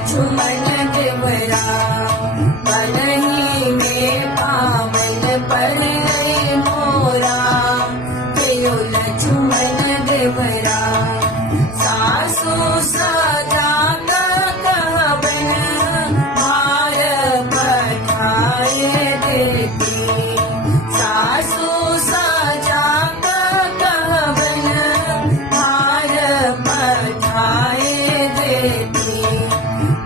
लक्ष्मण देवरा बनही में पावन परलय मोरा कयो लक्ष्मण देवरा सासु सजा कहबन मार पठाए देती सासु सजा कहबन मार पठाए देती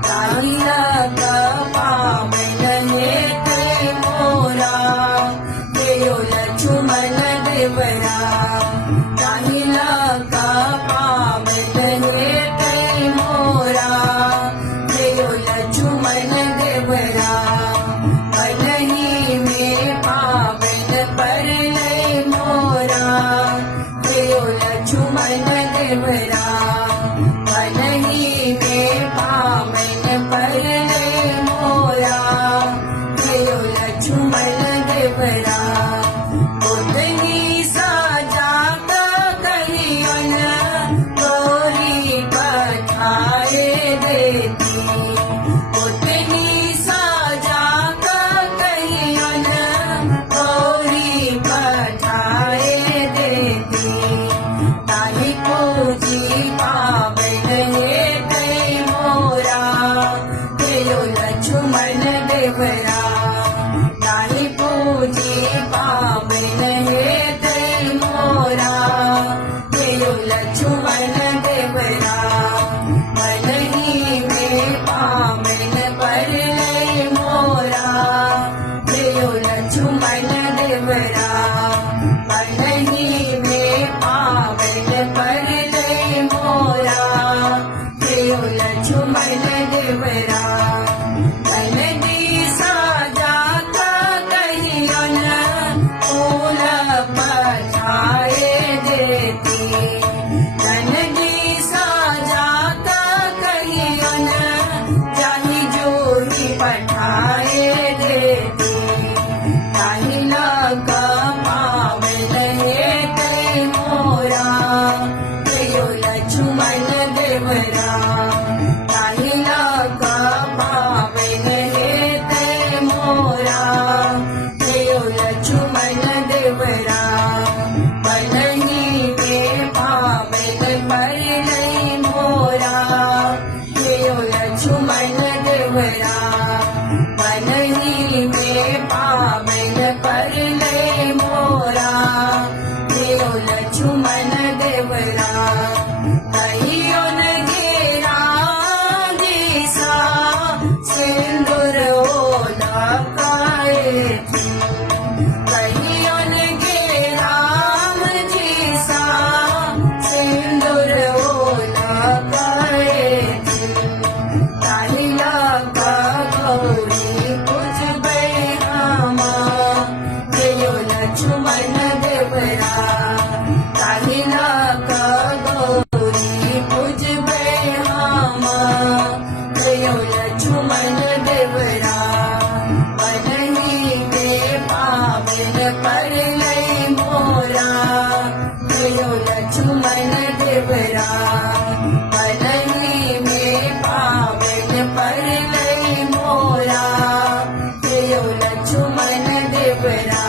ताहिला पावन हेते मोरा कयो लक्ष्मण देवरा ताहिला पावन हेते मोरा कयो लक्ष्मण देवरा बनही में पावन परलय मोरा कयो लक्ष्मण देवरा बनही में पावन परलय मोरा कयो लक्ष्मण देवरा उतनी साजा कहियन तोरी पठाए देती उतनी साजा कहियन तोरी पठाए देती ताहि पूजी पावन हेते मोरा कयो लक्ष्मण देवरा ताहि पूजी पावन हेते मोरा कयो लक्ष्मण देवरा बनही में पावन परलय मोरा कयो लक्ष्मण देवरा बनही में पावन परलय मोरा कयो लक्ष्मण देवरा बनदी साजा कहियन फूल पठाए देती बनदी साजा कहियन जाहि जोही पठाए देती ताहिला पावन हेते मोरा कयो लक्ष्मण देवरा ताहिला पावन हेते मोरा कयो लक्ष्मण देवरा बनही में पावन परलय मोरा कयो लक्ष्मण देवरा बनही में पावन परलय मोरा कयो लक्ष्मण देवरा कहियो न घेरा दिसा सिंदूर ओला काए थी कहियो न घेरा दिसा सिंदूर ओला काए थी ताहिला गौरी पूजबे रामा कयो लक्ष्मण देवरा ताहिला गौरी पूजबे रामा कयो लक्ष्मण देवरा बनही में पावन परलय मोरा कयो लक्ष्मण देवरा बनही में पावन परलय मोरा कयो लक्ष्मण देवरा